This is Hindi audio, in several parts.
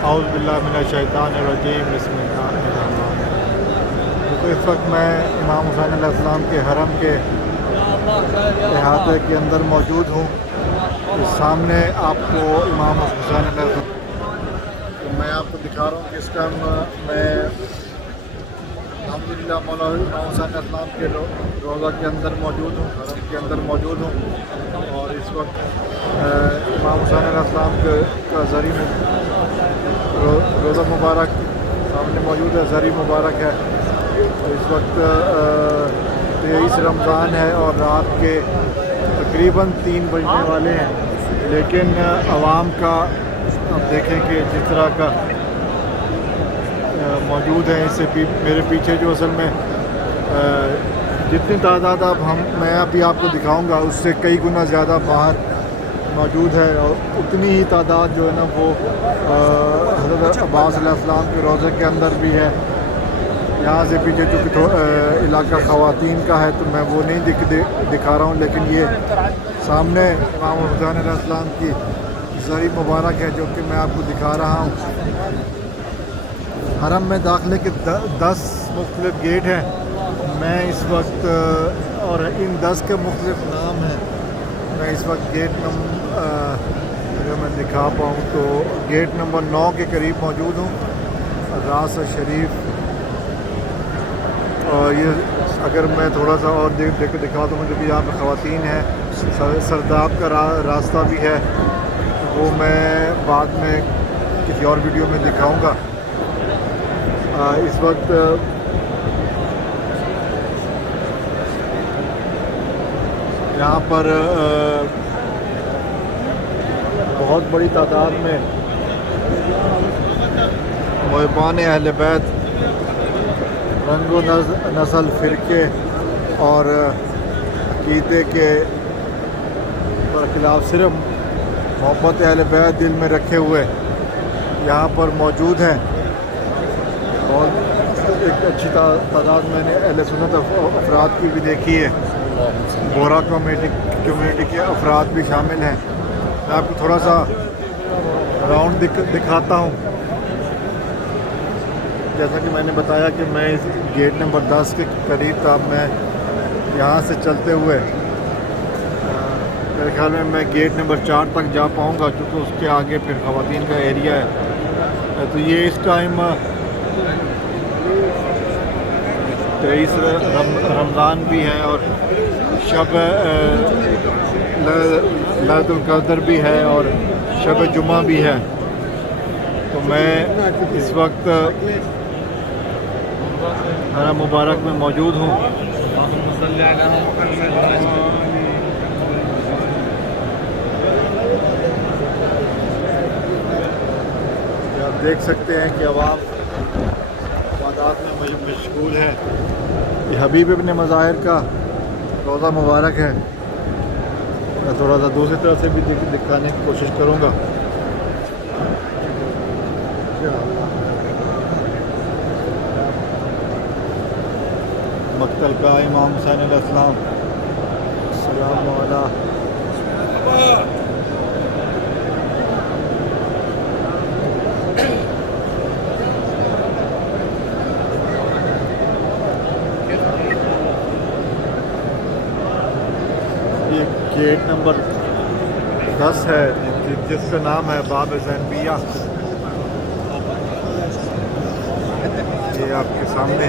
औज़ु बिल्लाहि मिनश-शैतानिर-रजीम बिस्मिल्लाहिर्रहमानिर्रहीम। तो इस वक्त मैं इमाम हुसैन अलैहिस्सलाम के हरम के अहाते के अंदर मौजूद हूँ। तो सामने आपको इमाम हुसैन अलैहिस्सलाम, तो मैं आपको दिखा रहा हूँ कि इस टाइम मैं अल्हम्दुलिल्लाह मौला इमाम हुसैन अलैहिस्सलाम के रोज़ा के अंदर मौजूद हूँ, हरम के अंदर मौजूद हूँ। और इस वक्त इमाम हुसैन अलैहिस्सलाम का ज़री रोज़ा मुबारक सामने मौजूद है, ज़री मुबारक है। तो इस वक्त 23 रमज़ान है और रात के तकरीबन 3 बजने वाले हैं, लेकिन आवाम का अब देखें कि जिस तरह का मौजूद है, इससे मेरे पीछे जो असल में जितनी तादाद अब मैं अभी आपको दिखाऊंगा उससे कई गुना ज़्यादा बाहर मौजूद है। और उतनी ही तादाद जो है ना वो हज़रत अब्बास अलैहिस्सलाम के रोज़े के अंदर भी है। यहाँ से पीछे चूँकि इलाका ख़वातीन का है तो मैं वो नहीं दिखा रहा हूँ, लेकिन ये सामने इमाम हुसैन अलैहिस्सलाम की ज़री मुबारक है जो कि मैं आपको दिखा रहा हूँ। हरम में दाखिले के 10 मुख्तलिफ़ गेट हैं। मैं इस वक्त और इन 10 के मुख्तलिफ़ नाम हैं। मैं इस वक्त गेट अगर मैं दिखा पाऊँ तो गेट नंबर 9 के करीब मौजूद हूँ, रास शरीफ। और ये अगर मैं थोड़ा सा और दिखा दूँ जो कि यहाँ पर ख़वातीन है, सरदाब का रास्ता भी है, वो मैं बाद में किसी और वीडियो में दिखाऊँगा। इस वक्त यहाँ पर बहुत बड़ी तादाद में मुहिब्बान अहले बैत, रंगो नस्ल, फ़िरके और अक़ीदे के बरखिलाफ़ सिर्फ मोहब्बत अहले बैत दिल में रखे हुए यहाँ पर मौजूद हैं। और एक अच्छी तादाद मैंने अहले सुन्नत अफराद की भी देखी है, बोरा कम्युनिटी के अफराद भी शामिल हैं। मैं आपको थोड़ा सा राउंड दिखाता हूँ। जैसा कि मैंने बताया कि मैं इस गेट नंबर 10 के करीब था। मैं यहाँ से चलते हुए मेरे ख्याल में मैं गेट नंबर 4 तक जा पाऊँगा, क्योंकि उसके आगे फिर ख़वातीन का एरिया है। तो ये इस टाइम 23 रमज़ान भी है और शब लैलतुल क़द्र भी है और शब जुमा भी है। तो मैं इस वक्त हरम मुबारक में मौजूद हूँ। आप देख सकते हैं कि अवाम इबादत में मशगूल है। ये हबीब इब्न मज़ाहिर का रोज़ा मुबारक है। मैं थोड़ा सा दूसरी तरफ से भी दिखाने की कोशिश करूँगा। मक्तल का इमाम हुसैन अलैहिस्सलाम सलाम अलैह। ये गेट नंबर 10 है जिसका नाम है बाब ज़ैनबिया। ये आपके सामने है।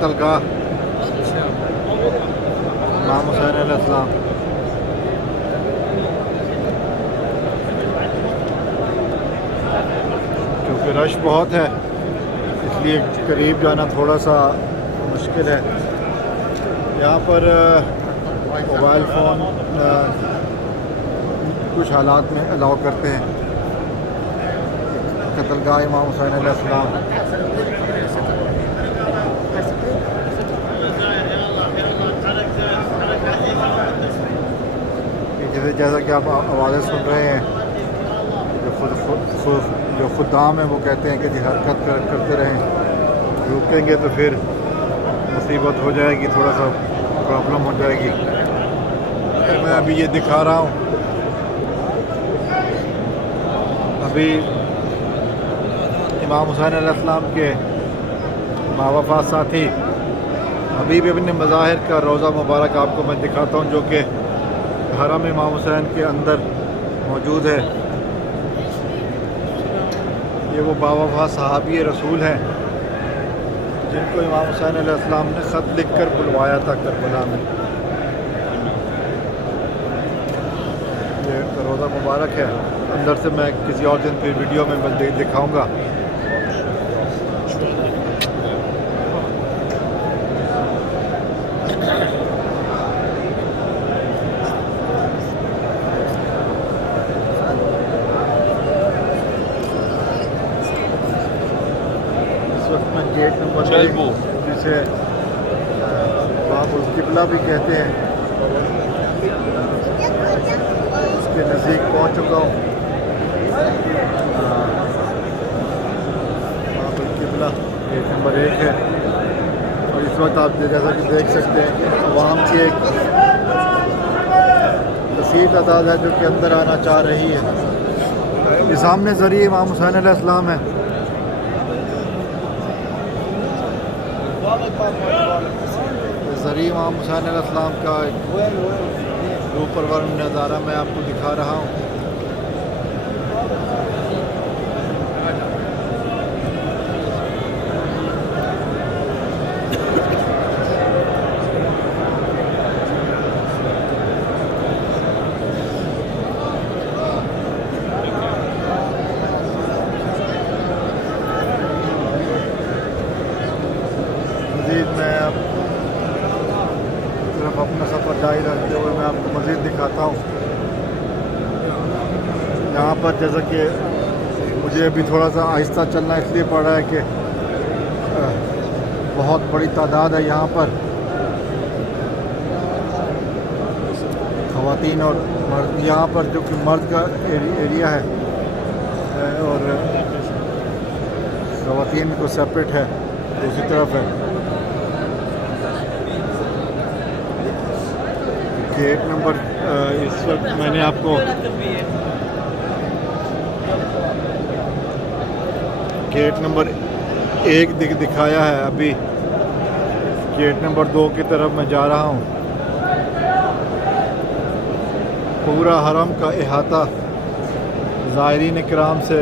कत्लगाह इमाम हुसैन अलैहिस्सलाम। क्योंकि रश बहुत है इसलिए करीब जाना थोड़ा सा मुश्किल है। यहाँ पर मोबाइल फ़ोन कुछ हालात में अलाउ करते हैं। कत्लगाह इमाम हुसैन अलैहिस्सलाम। जैसा कि आप आवाज़ें सुन रहे हैं, जो खुदाम है वो कहते हैं कि हरकत करते रहें। रुकेंगे तो फिर मुसीबत हो जाएगी, थोड़ा सा प्रॉब्लम हो जाएगी। मैं अभी ये दिखा रहा हूँ, अभी इमाम हुसैन अलैहिस्सलाम के बावफा साथी हबीब इब्न मज़ाहिर का रोज़ा मुबारक आपको मैं दिखाता हूँ, जो कि हरम इमाम हुसैन के अंदर मौजूद है। ये वो बावफा सहाबी रसूल हैं जिनको इमाम हुसैन अलैहिस्सलाम ने ख़त लिख कर बुलवाया था करबला में। ये रोज़ा मुबारक है, अंदर से मैं किसी और दिन फिर वीडियो में दिखाऊंगा। इस वक्त मैं गेट नंबर जिसे बाबुल किबला भी कहते हैं, उसके नज़दीक पहुंच चुका हूँ। बाबुल किबला गेट नंबर 1 है और इस वक्त आप जैसा कि देख सकते हैं कि अवाम की एक कसीर तादाद है जो कि अंदर आना चाह रही है। ये सामने ज़रिए इमाम हुसैन अलैहिस्सलाम है। ज़रिए इमाम हुसैन अलैहिस्सलाम का रूप परवर नज़ारा मैं आपको दिखा रहा हूँ। मैं अब सिर्फ अपना सफ़र जारी रखते हुए मैं आपको मज़ीद दिखाता हूँ। यहाँ पर जैसा कि मुझे अभी थोड़ा सा आहिस्ता चलना इसलिए पड़ रहा है कि बहुत बड़ी तादाद है यहाँ पर ख़वातीन और मर्द। यहाँ पर जो कि मर्द का एरिया है और ख़वातीन को सेपरेट है, दूसरी तरफ है। गेट नंबर इस वक्त मैंने आपको गेट नंबर 1 दिखाया है, अभी गेट नंबर 2 की तरफ मैं जा रहा हूँ। पूरा हरम का इहाता ज़ायरीन इकराम से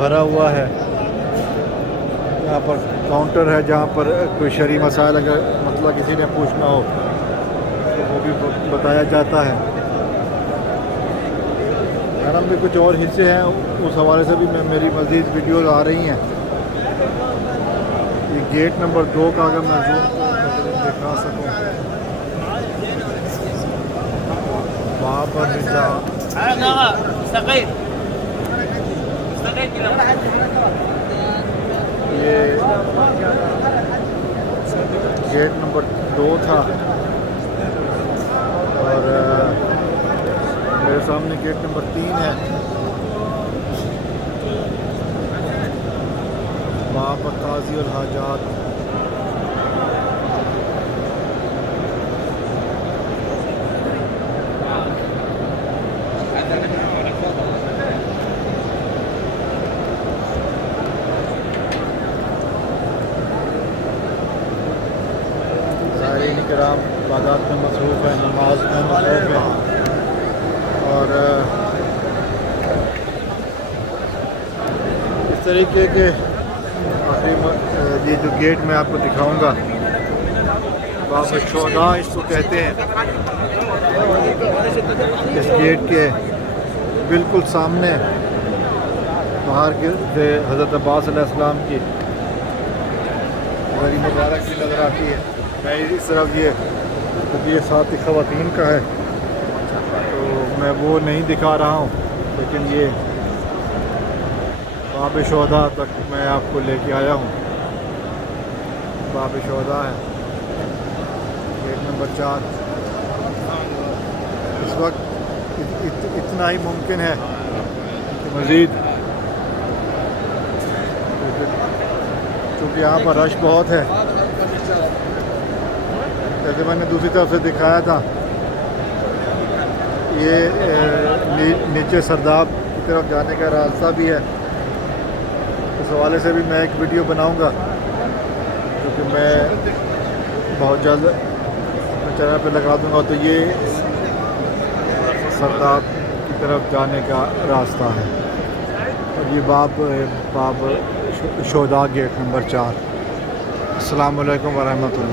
भरा हुआ है। यहाँ पर काउंटर है जहाँ पर कोई शरई मसाइल अगर मतलब किसी ने पूछना हो तो वो भी बताया जाता है। हरम में कुछ और हिस्से हैं, उस हवाले से भी मेरी मज़ीद वीडियोज़ आ रही हैं। ये गेट नंबर 2 का अगर मैं जूम दिखा सकूँ, वहाँ पर ये गेट नंबर 2 था और मेरे सामने गेट नंबर 3 है। वहाँ पर काज़ी उल हाजात ज़ायरीन इकराम इबादत में मसरूफ़ है, नमाज में मसरूफ़ है और इस तरीके के ये जो गेट मैं आपको दिखाऊंगा, बाब शुहदा इसको कहते हैं। इस गेट के बिल्कुल सामने बाहर के हज़रत अब्बास अलैहिस्सलाम की गली मुबारक भी नज़र आती है। मैं इस तरफ ये साथ ख़वातीन का है तो मैं वो नहीं दिखा रहा हूँ, लेकिन ये बाब शुहदा तक मैं आपको लेके आया हूँ। बाब शुहदा है गेट नंबर 4। इस वक्त इतना ही मुमकिन है कि मज़ीद क्योंकि यहाँ पर रश बहुत है। जैसे मैंने दूसरी तरफ से दिखाया था, ये नीचे सरदाब की तरफ जाने का रास्ता भी है। इस हवाले से भी मैं एक वीडियो बनाऊंगा, क्योंकि मैं बहुत जल्द अपने चैनल पे लगा दूंगा। तो ये सरदाब की तरफ जाने का रास्ता है और ये बाब शोदा गेट नंबर 4। अस्सलाम वालेकुम वरहमतुल्लाह।